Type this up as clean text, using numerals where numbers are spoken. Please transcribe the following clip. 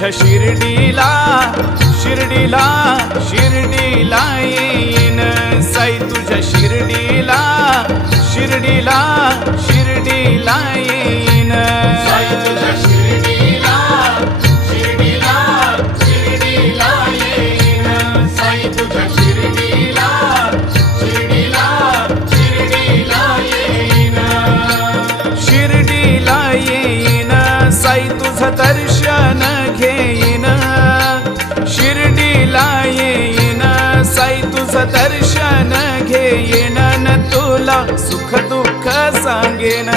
तुझ्या शिर्डीला शिर्डीला शिर्डीला येईन साई तुझ्या शिर्डीला शिर्डीला शिर्डीला येईन साई तुझ्या शिर्डीला शिर्डीला शिर्डीला येईन साई तुझ्या शिर्डीला शिर्डीला शिर्डीला येईन शिर्डीला येईन साई तुझं दर्शन घेईन शिर्डीला येईन साई तुझं दर्शन घेईन न तुला सुख दुःख सांगेन